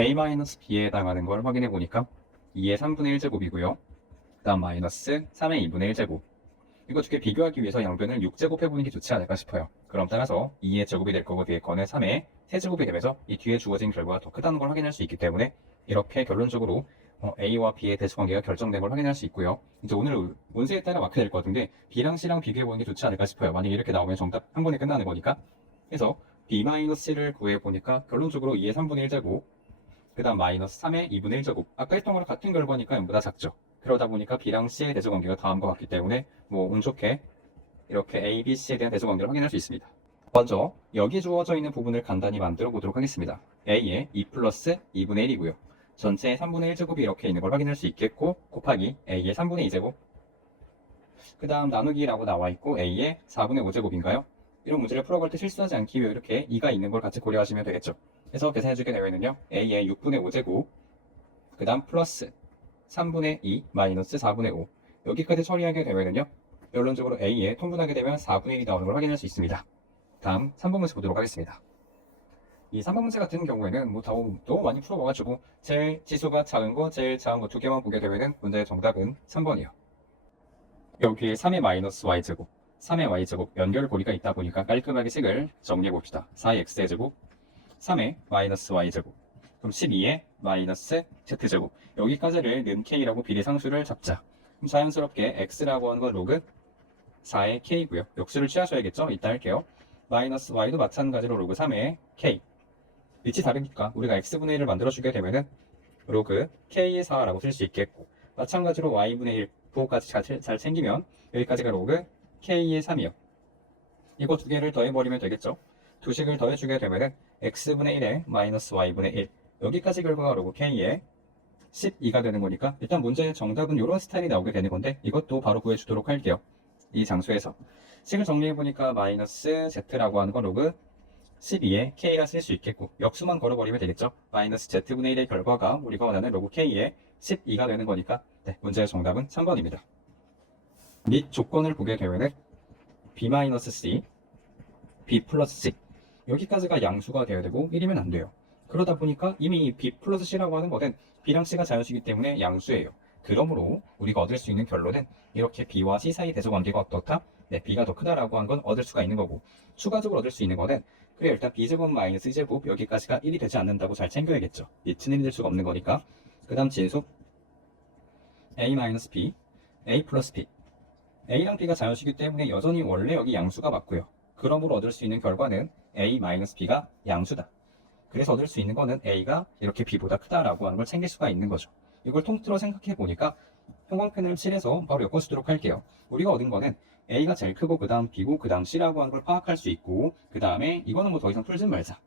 a-b에 해당하는 걸 확인해 보니까 2의 3분의 1제곱이고요. 그 다음 마이너스 3의 2분의 1제곱. 이거 두 개 비교하기 위해서 양변을 6제곱 해보는 게 좋지 않을까 싶어요. 그럼 따라서 2의 제곱이 될 거고 뒤에 거는 3의 세제곱이 되면서 이 뒤에 주어진 결과가 더 크다는 걸 확인할 수 있기 때문에 이렇게 결론적으로 A와 B의 대수관계가 결정된 걸 확인할 수 있고요. 이제 오늘 문제에 따라 마크 될 것 같은데 B랑 C랑 비교해보는 게 좋지 않을까 싶어요. 만약에 이렇게 나오면 정답 한 번에 끝나는 거니까. 그래서 B-C를 구해보니까 결론적으로 2의 3분의 1제곱, 그 다음 마이너스 3의 2분의 1제곱. 아까 했던 거랑 같은 결과니까 0보다 작죠. 그러다 보니까 B랑 C의 대수관계가 다음과 같기 때문에 운 좋게 이렇게 A, B, C에 대한 대수관계를 확인할 수 있습니다. 먼저 여기 주어져 있는 부분을 간단히 만들어 보도록 하겠습니다. A의 2 플러스 2분의 1이고요. 전체의 3분의 1제곱이 이렇게 있는 걸 확인할 수 있겠고 곱하기 A의 3분의 2제곱, 그 다음 나누기라고 나와 있고 A의 4분의 5제곱인가요? 이런 문제를 풀어갈 때 실수하지 않기 위해 이렇게 2가 있는 걸 같이 고려하시면 되겠죠. 그래서 계산해주게 되면요 A의 6분의 5제곱, 그 다음 플러스 3분의 2 마이너스 4분의 5. 여기까지 처리하게 되면요 결론적으로 A에 통분하게 되면 4분의 1이 나오는 걸 확인할 수 있습니다. 다음 3번 문제 보도록 하겠습니다. 이 3번 문제 같은 경우에는 너무 많이 풀어봐가지고 제일 지수가 작은 거, 제일 작은 거 두 개만 보게 되면은 문제의 정답은 3번이요. 여기에 3의 마이너스 y제곱, 3의 y제곱 연결고리가 있다 보니까 깔끔하게 식을 정리해봅시다. 4의 x제곱, 3의 마이너스 y제곱, 그럼 12의 마이너스 z제곱. 여기까지를 는 k라고 비례상수를 잡자. 그럼 자연스럽게 x라고 하는 건 로그 4의 k고요. 역수를 취하셔야겠죠? 이따 할게요. 마이너스 y도 마찬가지로 로그 3의 k. 위치 다르니까 우리가 x분의 1을 만들어주게 되면은 로그 k의 4라고 쓸 수 있겠고, 마찬가지로 y분의 1 부호까지 잘 챙기면 여기까지가 로그 k의 3이요. 이거 두 개를 더해버리면 되겠죠. 두 식을 더해주게 되면은 x분의 1에 마이너스 y분의 1, 여기까지 결과가 로그 k의 12가 되는 거니까 일단 문제의 정답은 이런 스타일이 나오게 되는 건데 이것도 바로 구해주도록 할게요. 이 장소에서 식을 정리해보니까 마이너스 z라고 하는 건 로그 12에 k가 쓸 수 있겠고 역수만 걸어버리면 되겠죠. 마이너스 z분의 1의 결과가 우리가 원하는 로그 k의 12가 되는 거니까 문제의 정답은 3번입니다. 및 조건을 보게 되면은 b-c, b 플러스 c 여기까지가 양수가 되어야 되고 1이면 안 돼요. 그러다 보니까 이미 b 플러스 c라고 하는 것은 b랑 c가 자연수이기 때문에 양수예요. 그러므로 우리가 얻을 수 있는 결론은 이렇게 b와 c 사이 대소관계가 어떻다? b가 더 크다라고 한 건 얻을 수가 있는 거고, 추가적으로 얻을 수 있는 거는 그래 일단 b제곱 마이너스 c제곱 여기까지가 1이 되지 않는다고 잘 챙겨야겠죠. 밑은 1이 될 수가 없는 거니까. 그 다음 진수 a-b, a 플러스 b. a랑 b가 자연수이기 때문에 여전히 원래 여기 양수가 맞고요. 그러므로 얻을 수 있는 결과는 a-b가 양수다. 그래서 얻을 수 있는 거는 a가 이렇게 b보다 크다라고 하는 걸 챙길 수가 있는 거죠. 이걸 통틀어 생각해 보니까 형광펜을 칠해서 바로 엮어 쓰도록 할게요. 우리가 얻은 거는 a가 제일 크고 그 다음 b고 그 다음 c라고 하는 걸 파악할 수 있고, 그 다음에 이거는 더 이상 풀지 말자.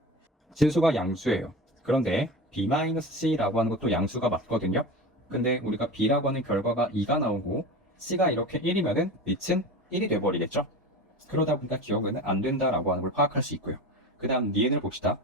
진수가 양수예요. 그런데 b-c라고 하는 것도 양수가 맞거든요. 근데 우리가 b라고 하는 결과가 2가 나오고 c가 이렇게 1이면은 밑은 1이 돼버리겠죠. 그러다 보니까 기억은 안 된다라고 하는 걸 파악할 수 있고요. 그 다음 니은을 봅시다.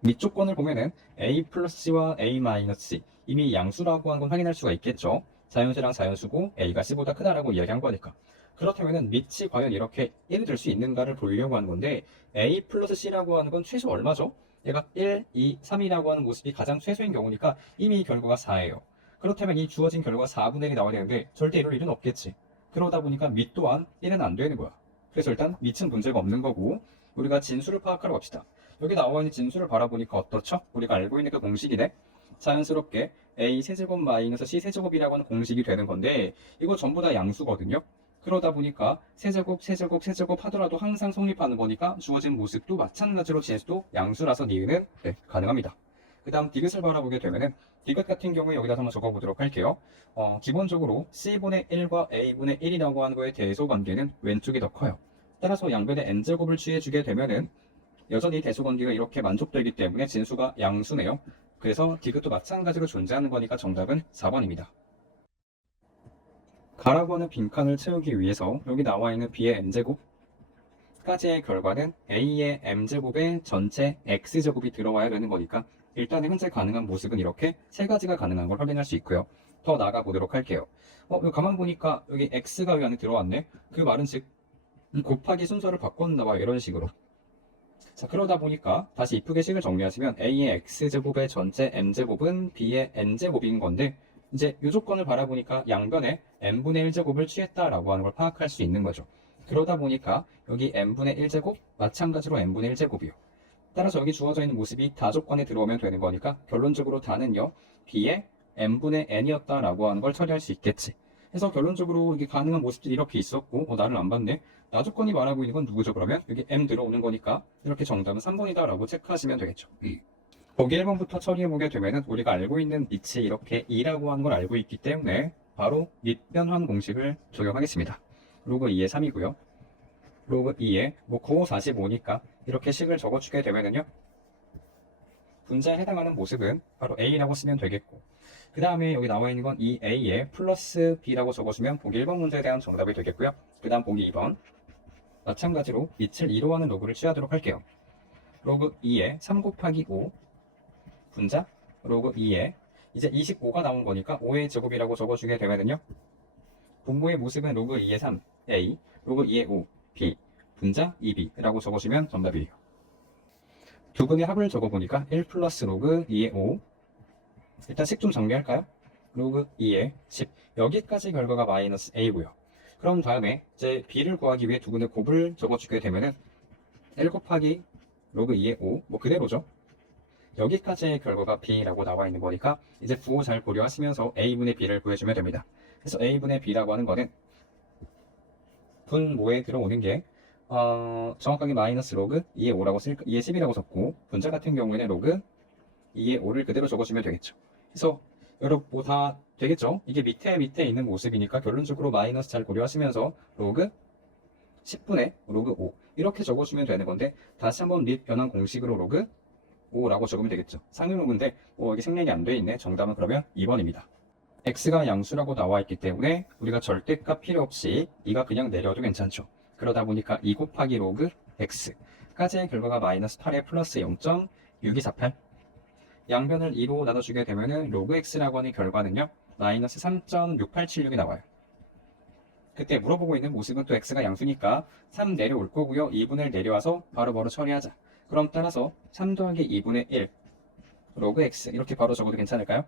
밑 조건을 보면은 a 플러스 c와 a 마이너스 c 이미 양수라고 하는 건 확인할 수가 있겠죠. 자연수랑 자연수고 a가 c보다 크다라고 이야기한 거니까. 그렇다면은 밑이 과연 이렇게 1이 될 수 있는가를 보려고 하는 건데 a 플러스 c라고 하는 건 최소 얼마죠? 얘가 1, 2, 3이라고 하는 모습이 가장 최소인 경우니까 이미 결과가 4예요. 그렇다면 이 주어진 결과가 4분의 1이 나와야 되는데 절대 이럴 일은 없겠지. 그러다 보니까 밑 또한 1은 안 되는 거야. 그래서 일단 밑은 문제가 없는 거고, 우리가 진수를 파악하러 갑시다. 여기 나와 있는 진수를 바라보니까 어떻죠? 우리가 알고 있는 그 공식이네. 자연스럽게 a 세제곱 마이너스 c 세제곱이라고 하는 공식이 되는 건데 이거 전부 다 양수거든요. 그러다 보니까 세제곱 세제곱 세제곱 하더라도 항상 성립하는 거니까 주어진 모습도 마찬가지로 진수도 양수라서 니은은 가능합니다. 그 다음 디귿을 바라보게 되면은 디귿 같은 경우에 여기다 한번 적어보도록 할게요. 기본적으로 c분의 1과 a분의 1이라고 하는 거에 대소관계는 왼쪽이 더 커요. 따라서 양변의 n제곱을 취해주게 되면은 여전히 대소관계가 이렇게 만족되기 때문에 진수가 양수네요. 그래서 디귿도 마찬가지로 존재하는 거니까 정답은 4번입니다. 가라고 하는 빈칸을 채우기 위해서 여기 나와 있는 b의 n제곱까지의 결과는 a의 m제곱의 전체 x제곱이 들어와야 되는 거니까 일단 현재 가능한 모습은 이렇게 세 가지가 가능한 걸 확인할 수 있고요. 더 나가 보도록 할게요. 여기 가만 보니까 여기 x가 여기 안에 들어왔네. 그 말은 즉 곱하기 순서를 바꿨나 봐. 이런 식으로 자, 그러다 보니까 다시 이쁘게 식을 정리하시면 A의 X제곱의 전체 M제곱은 B의 N제곱인 건데 이제 이 조건을 바라보니까 양변에 N분의 1제곱을 취했다라고 하는 걸 파악할 수 있는 거죠. 그러다 보니까 여기 N분의 1제곱 마찬가지로 N분의 1제곱이요. 따라서 여기 주어져 있는 모습이 다조건에 들어오면 되는 거니까 결론적으로 다는요 B의 N분의 N이었다라고 하는 걸 처리할 수 있겠지. 그래서 결론적으로 이게 가능한 모습들이 이렇게 있었고 나를 안 봤네. 나조건이 말하고 있는 건 누구죠? 그러면 여기 M 들어오는 거니까 이렇게 정답은 3번이다 라고 체크하시면 되겠죠. 보기 1번부터 처리해보게 되면은 우리가 알고 있는 밑이 이렇게 2라고 하는 걸 알고 있기 때문에 바로 밑변환 공식을 적용하겠습니다. 로그 2의 3이고요. 로그 2의 9, 45니까 이렇게 식을 적어주게 되면은요 분자에 해당하는 모습은 바로 A라고 쓰면 되겠고 그 다음에 여기 나와 있는 건 이 A에 플러스 B라고 적어주면 보기 1번 문제에 대한 정답이 되겠고요. 그 다음 보기 2번 마찬가지로 밑을 2로 하는 로그를 취하도록 할게요. 로그 2에 3 곱하기 5 분자 로그 2에 이제 25가 나온 거니까 5의 제곱이라고 적어주게 되면은요 분모의 모습은 로그 2의 3 A 로그 2의 5 B 분자 2B라고 적어주면 정답이에요. 두 분의 합을 적어보니까 1 플러스 로그 2의 5 일단 식 좀 정리할까요? 로그 2의 10 여기까지 결과가 마이너스 A고요. 그럼 다음에 이제 B를 구하기 위해 두 분의 곱을 적어주게 되면은 1 곱하기 로그 2의 5 그대로죠. 여기까지의 결과가 B라고 나와 있는 거니까 이제 부호 잘 고려하시면서 A분의 B를 구해주면 됩니다. 그래서 A분의 B라고 하는 거는 분모에 들어오는 게 정확하게 마이너스 로그 2의 5라고 2의 10이라고 적고 분자 같은 경우에는 로그 2의 5를 그대로 적어주면 되겠죠. 그래서 여러분 뭐 다 되겠죠? 이게 밑에 있는 모습이니까 결론적으로 마이너스 잘 고려하시면서 로그 10분의 로그 5 이렇게 적어주면 되는 건데 다시 한번 밑 변환 공식으로 로그 5라고 적으면 되겠죠. 상위로그인데 이게 생략이 안 돼 있네. 정답은 그러면 2번입니다. x가 양수라고 나와 있기 때문에 우리가 절대값 필요 없이 2가 그냥 내려도 괜찮죠. 그러다 보니까 2 곱하기 로그 x까지의 결과가 마이너스 8에 플러스 0.6248 양변을 2로 나눠주게 되면은 로그 x라고 하는 결과는요 마이너스 3.6876이 나와요. 그때 물어보고 있는 모습은 또 x가 양수니까 3 내려올 거고요. 2분의 1 내려와서 바로바로 처리하자. 그럼 따라서 3 더하기 2분의 1 로그 x 이렇게 바로 적어도 괜찮을까요?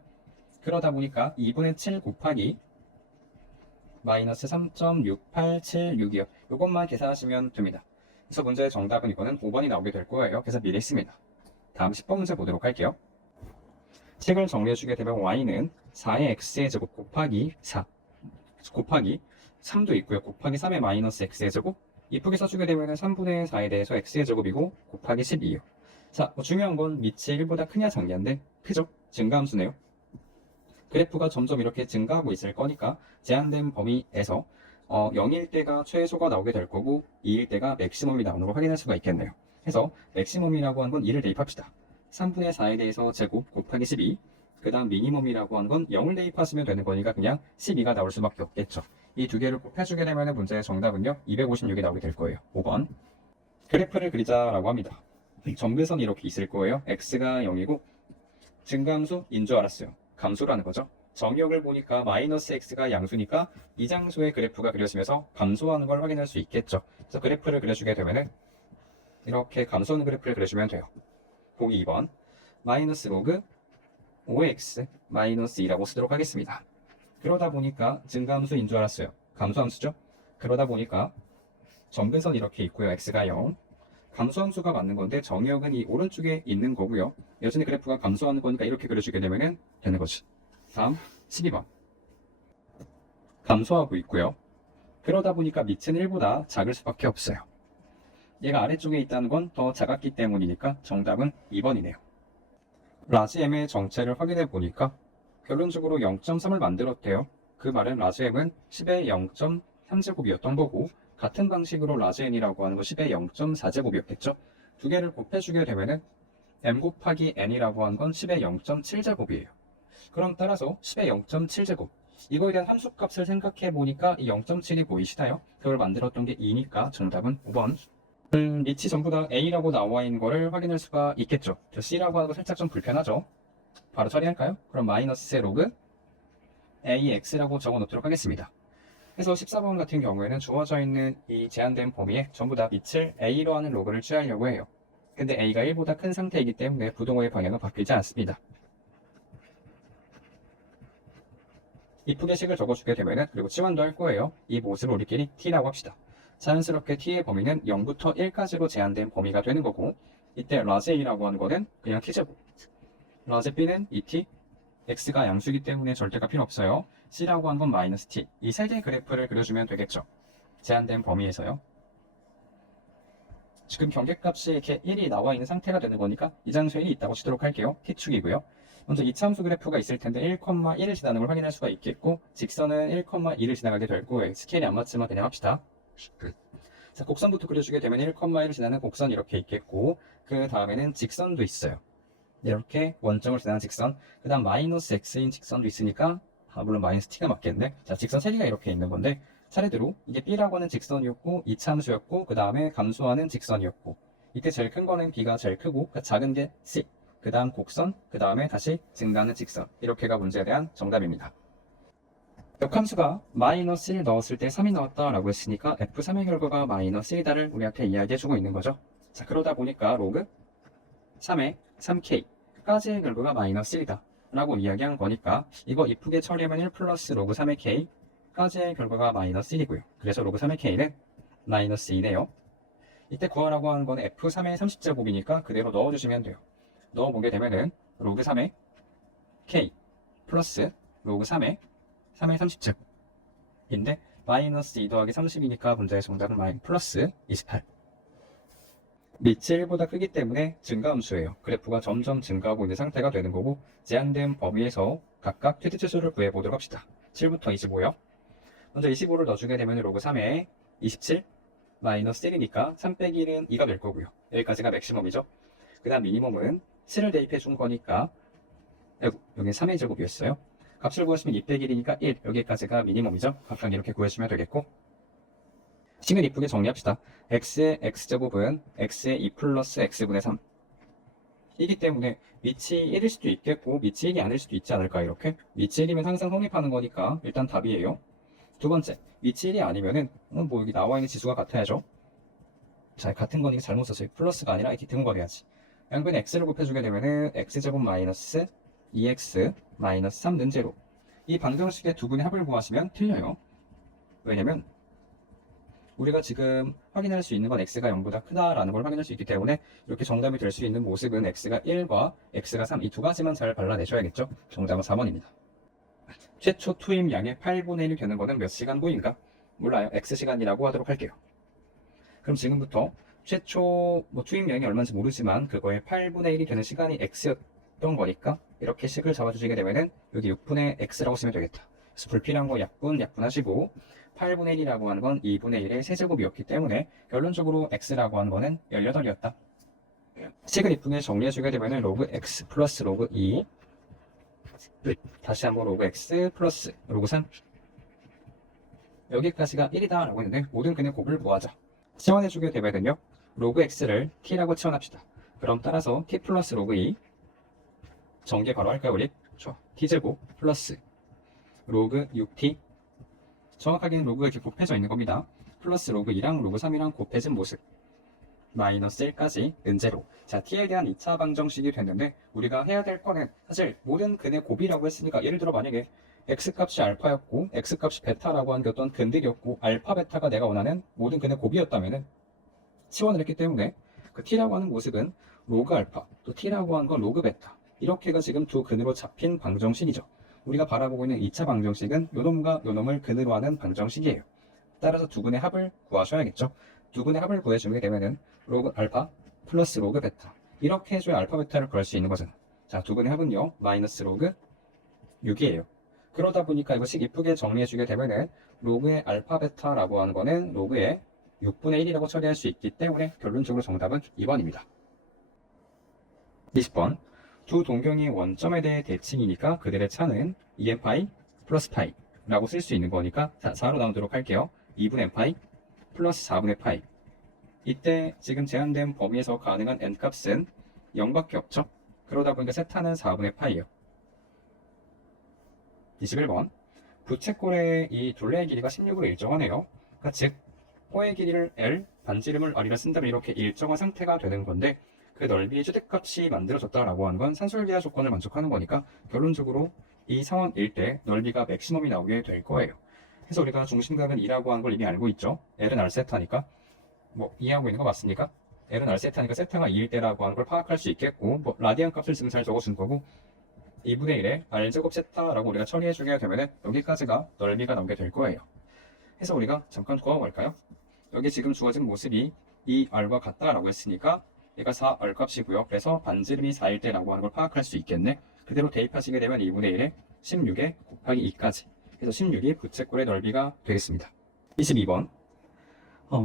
그러다 보니까 2분의 7 곱하기 마이너스 3.6876이요. 이것만 계산하시면 됩니다. 그래서 문제의 정답은 이거는 5번이 나오게 될 거예요. 그래서 미리 했습니다. 다음 10번 문제 보도록 할게요. 식을 정리해주게 되면 y는 4의 x의 제곱 곱하기 4 곱하기 3도 있고요. 곱하기 3의 마이너스 x의 제곱 이쁘게 써주게 되면 3분의 4에 대해서 x의 제곱이고 곱하기 12요. 자, 중요한 건 밑이 1보다 크냐 작냐인데 크죠? 증가함수네요. 그래프가 점점 이렇게 증가하고 있을 거니까 제한된 범위에서 0일 때가 최소가 나오게 될 거고 2일 때가 맥시멈이 나오는 걸 확인할 수가 있겠네요. 그래서 맥시멈이라고 하는 건 2를 대입합시다. 3분의 4에 대해서 제곱 곱하기 12 그 다음 미니멈이라고 하는 건 0을 대입하시면 되는 거니까 그냥 12가 나올 수밖에 없겠죠. 이 두 개를 곱해주게 되면 문제의 정답은요 256이 나오게 될 거예요. 5번 그래프를 그리자라고 합니다. 점근선이 이렇게 있을 거예요. x가 0이고 증가함수인 줄 알았어요. 감소라는 거죠. 정의역을 보니까 마이너스 x가 양수니까 이 장소의 그래프가 그려지면서 감소하는 걸 확인할 수 있겠죠. 그래서 그래프를 그려주게 되면은 이렇게 감소하는 그래프를 그려주면 돼요. 보기 2번 마이너스 로그 5x 마이너스 2라고 쓰도록 하겠습니다. 그러다 보니까 증가함수인 줄 알았어요. 감소함수죠. 그러다 보니까 점근선 이렇게 있고요. x가 0 감소함수가 맞는 건데 정의역은 이 오른쪽에 있는 거고요. 여전히 그래프가 감소하는 거니까 이렇게 그려주게 되면 되는 거지. 다음 12번 감소하고 있고요. 그러다 보니까 밑은 1보다 작을 수밖에 없어요. 얘가 아래쪽에 있다는 건 더 작았기 때문이니까 정답은 2번이네요. 라지 m의 정체를 확인해 보니까 결론적으로 0.3을 만들었대요. 그 말은 라지 m은 10의 0.3제곱이었던 거고 같은 방식으로 라지 n이라고 하는 거 10의 0.4제곱이었겠죠. 두 개를 곱해주게 되면은 m 곱하기 n이라고 하는 건 10의 0.7제곱이에요. 그럼 따라서 10의 0.7제곱 이거에 대한 함수값을 생각해 보니까 이 0.7이 보이시나요? 그걸 만들었던 게 2니까 정답은 5번. 밑이 전부 다 A라고 나와 있는 거를 확인할 수가 있겠죠. 저 C라고 하는 거 살짝 좀 불편하죠. 바로 처리할까요? 그럼 마이너스 로그 AX라고 적어 놓도록 하겠습니다. 그래서 14번 같은 경우에는 주어져 있는 이 제한된 범위에 전부 다 밑을 A로 하는 로그를 취하려고 해요. 근데 a가 1보다 큰 상태이기 때문에 부동호의 방향은 바뀌지 않습니다. 이쁘게 식을 적어주게 되면은, 그리고 치환도 할 거예요. 이 모습을 우리끼리 t라고 합시다. 자연스럽게 t의 범위는 0부터 1까지로 제한된 범위가 되는 거고, 이때 라지 a라고 하는 거는 그냥 t제곱, 라지 b는 2t, x가 양수이기 때문에 절대가 필요 없어요. c라고 하는 건 마이너스 t. 이 세 개의 그래프를 그려주면 되겠죠. 제한된 범위에서요. 지금 경계값이 이렇게 1이 나와 있는 상태가 되는 거니까 이 장소에 1이 있다고 치도록 할게요. t축이고요. 먼저 이차함수 그래프가 있을 텐데 1,1을 지나는 걸 확인할 수가 있겠고, 직선은 1,2를 지나가게 될 거예요. 스케일이 안 맞지만 그냥 합시다. 자, 곡선부터 그려주게 되면 1,1을 지나는 곡선이 이렇게 있겠고, 그 다음에는 직선도 있어요. 이렇게 원점을 지나는 직선, 그 다음 마이너스 x인 직선도 있으니까, 물론 마이너스 t가 맞겠네. 자, 직선 3개가 이렇게 있는 건데, 차례대로 이게 b라고 하는 직선이었고, 이차함수였고, 그 다음에 감소하는 직선이었고, 이때 제일 큰 거는 b가 제일 크고, 그 작은 게 c, 그 다음 곡선, 그 다음에 다시 증가하는 직선. 이렇게가 문제에 대한 정답입니다. 역함수가 마이너스 1 넣었을 때 3이 나왔다 라고 했으니까 f3의 결과가 마이너스 1이다를 우리한테 이야기해주고 있는 거죠. 자, 그러다 보니까 로그 3의 3k까지의 결과가 마이너스 1이다 라고 이야기한 거니까, 이거 이쁘게 처리하면 1 플러스 로그 3의 k까지의 결과가 마이너스 1이고요. 그래서 로그 3의 k는 마이너스 2네요. 이때 구하라고 하는 거는 f3의 30제곱이니까 그대로 넣어주시면 돼요. 넣어보게 되면은 로그 3의 k 플러스 로그 3의 30제곱인데 마이너스 2 더하기 30이니까 문제의 정답은 플러스 28. 밑이 1보다 크기 때문에 증가함수예요. 그래프가 점점 증가하고 있는 상태가 되는 거고, 제한된 범위에서 각각 최대치수를 구해보도록 합시다. 7부터 25요. 먼저 25를 넣어주게 되면 로그 3의 27 마이너스 1이니까 3 빼기 1은 2가 될 거고요. 여기까지가 맥시멈이죠. 그 다음 미니멈은 7을 대입해 준 거니까, 여기 3의 제곱이었어요. 값을 구하시면 2 빼기 1이니까 1, 여기까지가 미니멈이죠. 각각 이렇게 구해주면 되겠고, 식을 이쁘게 정리합시다. x의 x제곱은 x의 2 플러스 x분의 3 이기 때문에 밑이 1일 수도 있겠고 밑이 1이 아닐 수도 있지 않을까. 이렇게 밑이 1이면 항상 성립하는 거니까 일단 답이에요. 두 번째, 밑이 1이 아니면은 뭐 여기 나와 있는 지수가 같아야죠. 자, 같은 거니까 잘못 썼어요. 플러스가 아니라 이렇게 등호가 돼야지. 양변에 x를 곱해주게 되면은 x제곱 마이너스 2x 마이너스 3는 제로. 이 방정식의 두 분의 합을 구하시면 틀려요. 왜냐면 우리가 지금 확인할 수 있는 건 x가 0보다 크다라는 걸 확인할 수 있기 때문에, 이렇게 정답이 될 수 있는 모습은 x가 1과 x가 3 이 두 가지만 잘 발라내셔야겠죠. 정답은 4번입니다. 최초 투입 양의 8분의 1이 되는 거는 몇 시간 후인가? 몰라요. x시간이라고 하도록 할게요. 그럼 지금부터 최초 투입량이 얼마인지 모르지만 그거의 8분의 1이 되는 시간이 x였던 거니까, 이렇게 식을 잡아주시게 되면은 여기 6분의 x라고 쓰면 되겠다. 그래서 불필요한 거 약분하시고, 8분의 1이라고 하는 건 2분의 1의 세제곱이었기 때문에 결론적으로 x라고 하는 거는 18이었다. 식을 이쁘게 정리해주게 되면은 로그 x 플러스 로그 2, 다시 한번 로그 x 플러스 로그 3, 여기까지가 1이다 라고 했는데, 모든 근의 곱을 구하자. 치환해주게 되면은요, 로그 x를 t라고 치환합시다. 그럼 따라서 t 플러스 로그 2 전개 바로 할까요 우리? 좋아. t제곱 플러스 로그 6t, 정확하게는 로그가 이렇게 곱해져 있는 겁니다. 플러스 로그 2랑 로그 3이랑 곱해진 모습 마이너스 1까지 은제로. 자, t에 대한 2차 방정식이 됐는데, 우리가 해야 될 거는 사실 모든 근의 곱이라고 했으니까, 예를 들어 만약에 x값이 알파였고 x값이 베타라고 하는 게 어떤 근들이었고, 알파 베타가 내가 원하는 모든 근의 곱이었다면은 치환을 했기 때문에 그 t라고 하는 모습은 로그 알파, 또 t라고 하는 건 로그 베타, 이렇게가 지금 두 근으로 잡힌 방정식이죠. 우리가 바라보고 있는 2차 방정식은 요놈과 요놈을 근으로 하는 방정식이에요. 따라서 두 근의 합을 구하셔야겠죠. 두 근의 합을 구해주게 되면은 로그 알파 플러스 로그 베타, 이렇게 해줘야 알파 베타를 구할 수 있는 거잖아. 자, 두 근의 합은요 마이너스 로그 6이에요. 그러다 보니까 이것씩 이쁘게 정리해주게 되면은 로그의 알파 베타라고 하는 거는 로그의 6분의 1이라고 처리할 수 있기 때문에 결론적으로 정답은 2번입니다. 20번. 두 동경의 원점에 대해 대칭이니까 그들의 차는 2n파이 플러스 파이 라고 쓸 수 있는 거니까 4로 나누도록 할게요. 2분의 n파이 플러스 4분의 파이. 이때 지금 제한된 범위에서 가능한 n값은 0밖에 없죠. 그러다 보니까 세타는 4분의 파이예요. 21번. 부채꼴의 이 둘레의 길이가 16으로 일정하네요. 그러니까 즉 호의 길이를 L, 반지름을 R이라 쓴다면 이렇게 일정한 상태가 되는 건데, 그 넓이의 최대값이 만들어졌다라고 하는 건 산술기하 조건을 만족하는 거니까 결론적으로 이 상황일 때 넓이가 맥시멈이 나오게 될 거예요. 그래서 우리가 중심각은 2라고 하는 걸 이미 알고 있죠. L은 R 세타니까 뭐 이해하고 있는 거 맞습니까? L은 R 세타니까 세타가 2일 때라고 하는 걸 파악할 수 있겠고 뭐 라디안 값을 지금 잘 적어준 거고 2분의 1에 R제곱 세타라고 우리가 처리해주게 되면 여기까지가 넓이가 나오게 될 거예요. 그래서 우리가 잠깐 구워볼까요? 여기 지금 주어진 모습이 2R과 같다라고 했으니까 얘가 4R 값이고요. 그래서 반지름이 4일 때라고 하는 걸 파악할 수 있겠네. 그대로 대입하시게 되면 2분의 1에 16에 곱하기 2까지. 그래서 16이 부채꼴의 넓이가 되겠습니다. 22번.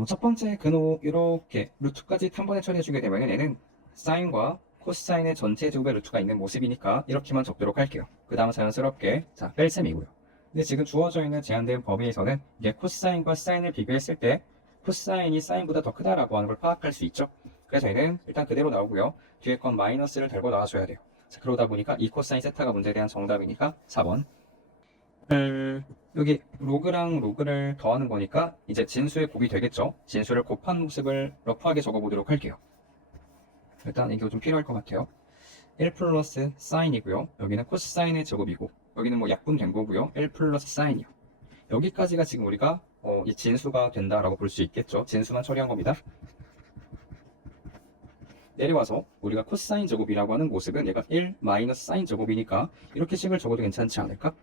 첫 번째 근호 이렇게 루트까지 한 번에 처리해주게 되면 얘는 사인과 코사인의 전체 제곱의 루트가 있는 모습이니까 이렇게만 적도록 할게요. 그 다음 자연스럽게 자 뺄셈이고요. 근데 지금 주어져 있는 제한된 범위에서는 이게 코사인과 사인을 비교했을 때 코사인이 사인보다 더 크다라고 하는 걸 파악할 수 있죠. 그래서 얘는 일단 그대로 나오고요. 뒤에 건 마이너스를 달고 나와줘야 돼요. 자, 그러다 보니까 이 코사인 세타가 문제에 대한 정답이니까 4번. 여기 로그랑 로그를 더하는 거니까 이제 진수의 곱이 되겠죠. 진수를 곱한 모습을 러프하게 적어보도록 할게요. 일단 이게 좀 필요할 것 같아요. 1 플러스 사인이고요. 여기는 코사인의 제곱이고 여기는 뭐 약분된 거고요. 1 플러스 사인이요. 여기까지가 지금 우리가 이 진수가 된다라고 볼 수 있겠죠. 진수만 처리한 겁니다. 내려와서 우리가 코사인 제곱이라고 하는 모습은 얘가 1 마이너스 사인 제곱이니까 이렇게 식을 적어도 괜찮지 않을까?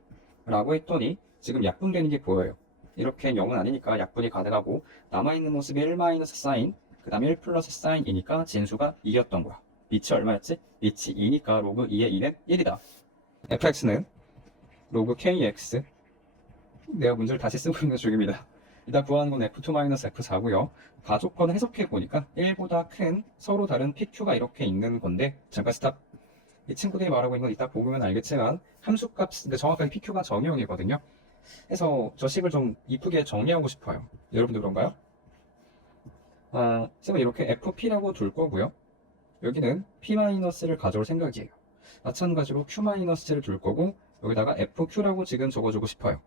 라고 했더니 지금 약분되는 게 보여요. 이렇게 0은 아니니까 약분이 가능하고 남아있는 모습이 1 마이너스 사인 그 다음에 1 플러스 사인이니까 진수가 2였던 거야. 밑이 얼마였지? 밑이 2니까 로그 2의 2는 1이다. fx는 로그 kx 내가 문제를 다시 쓰고 있는 중입니다. 일단 구하는 건 f2-f4고요. 가족권 해석해보니까 1보다 큰 서로 다른 pq가 이렇게 있는 건데 잠깐 스탑. 이 친구들이 말하고 있는 건 이따 보면 알겠지만 함수값, 근데 정확하게 pq가 정의형이거든요. 그래서 저 식을 좀 이쁘게 정리하고 싶어요. 여러분도 그런가요? 지금 이렇게 fp라고 둘 거고요. 여기는 p-를 가져올 생각이에요. 마찬가지로 q-를 둘 거고 여기다가 fq라고 지금 적어주고 싶어요.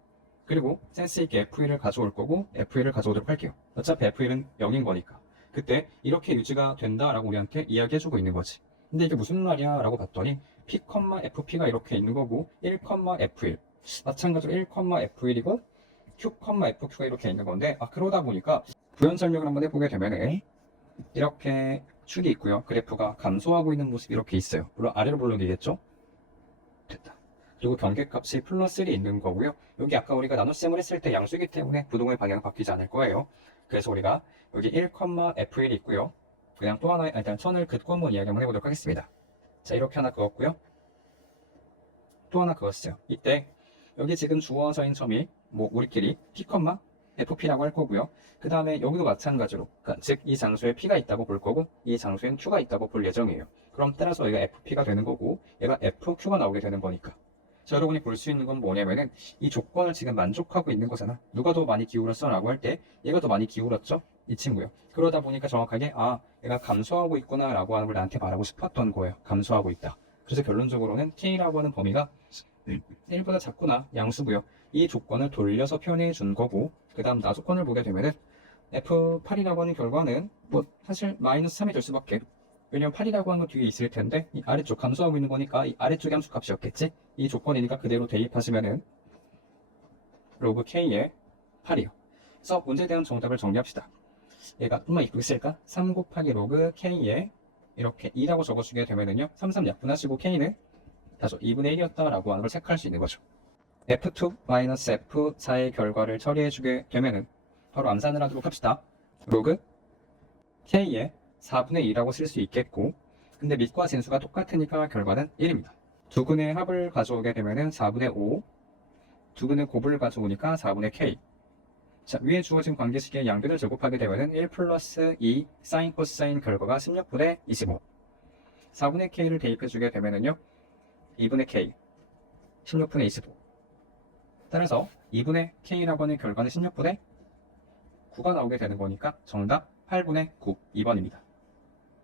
그리고 센스있게 f1을 가져올 거고 f1을 가져오도록 할게요. 어차피 f1은 0인 거니까. 그때 이렇게 유지가 된다라고 우리한테 이야기해주고 있는 거지. 근데 이게 무슨 말이야? 라고 봤더니 p, fp가 이렇게 있는 거고 1, f1 마찬가지로 1, f1이고 q, fq가 이렇게 있는 건데 그러다 보니까 부연 설명을 한번 해보게 되면 이렇게 축이 있고요. 그래프가 감소하고 있는 모습이 이렇게 있어요. 물론 아래로 볼록이겠죠? 됐다. 그리고 경계값이 플러스 1이 있는 거고요. 여기 아까 우리가 나눗셈을 했을 때 양수이기 때문에 부동의 방향은 바뀌지 않을 거예요. 그래서 우리가 여기 1, f1이 있고요. 그냥 또 하나의 일단 선을 긋고 한번 이야기 한번 해보도록 하겠습니다. 자, 이렇게 하나 그었고요. 또 하나 그었어요. 이때 여기 지금 주어져 있는 점이 뭐 우리끼리 p, fp라고 할 거고요. 그 다음에 여기도 마찬가지로 즉 이 장소에 p가 있다고 볼 거고 이 장소에는 q가 있다고 볼 예정이에요. 그럼 따라서 얘가 fp가 되는 거고 얘가 fq가 나오게 되는 거니까. 자, 여러분이 볼 수 있는 건 뭐냐면은 이 조건을 지금 만족하고 있는 거잖아. 누가 더 많이 기울었어? 라고 할 때 얘가 더 많이 기울었죠? 이 친구요. 그러다 보니까 정확하게 얘가 감소하고 있구나 라고 하는 걸 나한테 말하고 싶었던 거예요. 감소하고 있다. 그래서 결론적으로는 k라고 하는 범위가 1보다 작구나 양수고요. 이 조건을 돌려서 표현해 준 거고 그 다음 나조건을 보게 되면은 f8이라고 하는 결과는 뭐 사실 마이너스 3이 될 수밖에. 왜냐면 8이라고 하는 건 뒤에 있을 텐데 이 아래쪽 감소하고 있는 거니까 이 아래쪽의 함수값이었겠지. 이 조건이니까 그대로 대입하시면은 로그 k의 8이요. 그래서 문제에 대한 정답을 정리합시다. 얘가 좀만 이쁘게 쓸까? 3 곱하기 로그 k의 이렇게 2라고 적어주게 되면은요 3 약분하시고 k는 다소 2분의 1이었다라고 하는 걸 체크할 수 있는 거죠. f2-f4의 결과를 처리해주게 되면은 바로 암산을 하도록 합시다. 로그 k의 4분의 2라고 쓸 수 있겠고 근데 밑과 진수가 똑같으니까 결과는 1입니다. 두 근의 합을 가져오게 되면은 4분의 5 두 근의 곱을 가져오니까 4분의 k. 자, 위에 주어진 관계식의 양변을 제곱하게 되면은 1 플러스 2 사인 코사인 결과가 16분의 25 4분의 k를 대입해주게 되면은요 2분의 k 16분의 25 따라서 2분의 k라고 하는 결과는 16분의 9가 나오게 되는 거니까 정답 8분의 9 2번입니다.